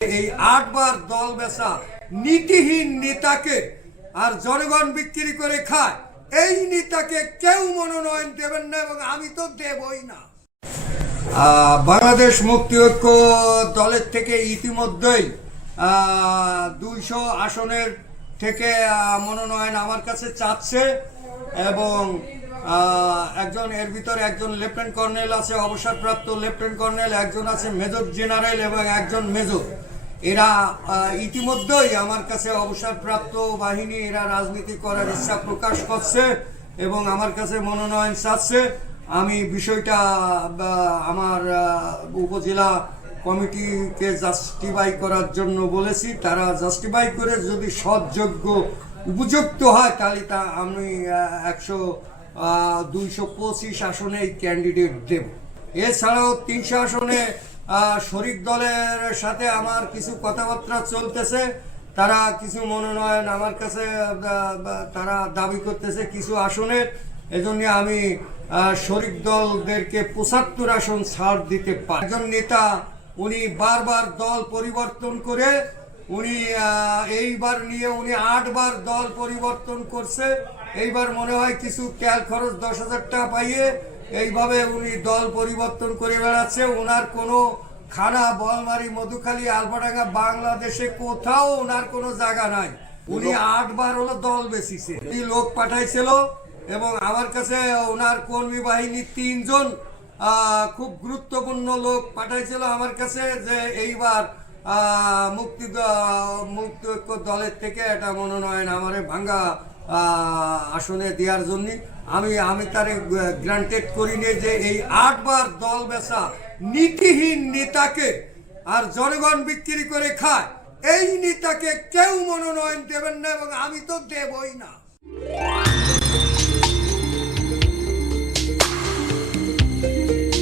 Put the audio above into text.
এই আটবার দল বেচা নীতিহীন নেতাকে আর জনগণ বিক্রি করে খায়, এই নেতাকে কেউ মনোনয়ন দেবেন না এবং আমি তো দেবই না। বাংলাদেশ মুক্তি ঐক্য দলের থেকে ইতিমধ্যেই দুইশো আসনের থেকে মনোনয়ন আমার কাছে চাচ্ছে এবং একজন এর ভিতরে একজন লেফটেন্যান্ট কর্নেল আছে, অবসরপ্রাপ্ত লেফটেন্যান্ট কর্নেল, একজন আছে মেজর জেনারেল এবং একজন মেজর। এরা ইতিমধ্যেই আমার কাছে অবসরপ্রাপ্ত বাহিনী, এরা রাজনীতি করার ইচ্ছা প্রকাশ করছে এবং আমার কাছে মনোনয়ন চাচ্ছে। আমি বিষয়টা আমার উপজেলা কমিটিকে জাস্টিফাই করার জন্য বলেছি। তারা জাস্টিফাই করে যদি সৎযোগ্য উপযুক্ত হয়, তাহলে তা আমি একশো দুইশো পঁচিশ আসনে ক্যান্ডিডেট দেব। এছাড়াও তিনশো আসনে শরিক দলের সাথে আমার কিছু কথাবার্তা চলতেছে। তারা কিছু মনোনয়ন আমার কাছে তারা দাবি করতেছে কিছু আসনের এজন্য আমি শরিক দলদেরকে পঁচাত্তর আসন ছাড় দিতে পারি। একজন নেতা, উনি বারবার দল পরিবর্তন করে, উনি এইবার নিয়ে উনি আটবার দল পরিবর্তন করছে। এইবার মনে হয় কিছু ক্যাল খরচ দশ হাজার টাকা পাইয়ে এইভাবে উনি দল পরিবর্তন করে বেড়াচ্ছে। ওনার কোনো খানা বলমারি মধুখালী আলফাডাঙ্গা বাংলাদেশে কোথাও ওনার কোনো জায়গা নাই। উনি আটবার হলো দল বেশিছে উনি লোক পাঠাইছিল এবং আমার কাছে ওনার কর্মী বাহিনী তিনজন আহ, খুব গুরুত্বপূর্ণ লোক পাঠাইছিল আমার কাছে যে এইবার মুক্তি মুক্তি দলের থেকে এটা মনোনয়ন আমারে ভাঙ্গা আসনে দেওয়ার জন্য। আমি আমি তারে গ্রান্টেড করি নি যে এই আটবার দল বেচা নীতিহীন নেতাকে আর জনগণ বিক্রি করে খায়। এই নেতাকে কেউ মনোনয়ন দেবেন না এবং আমি তো দেবই না।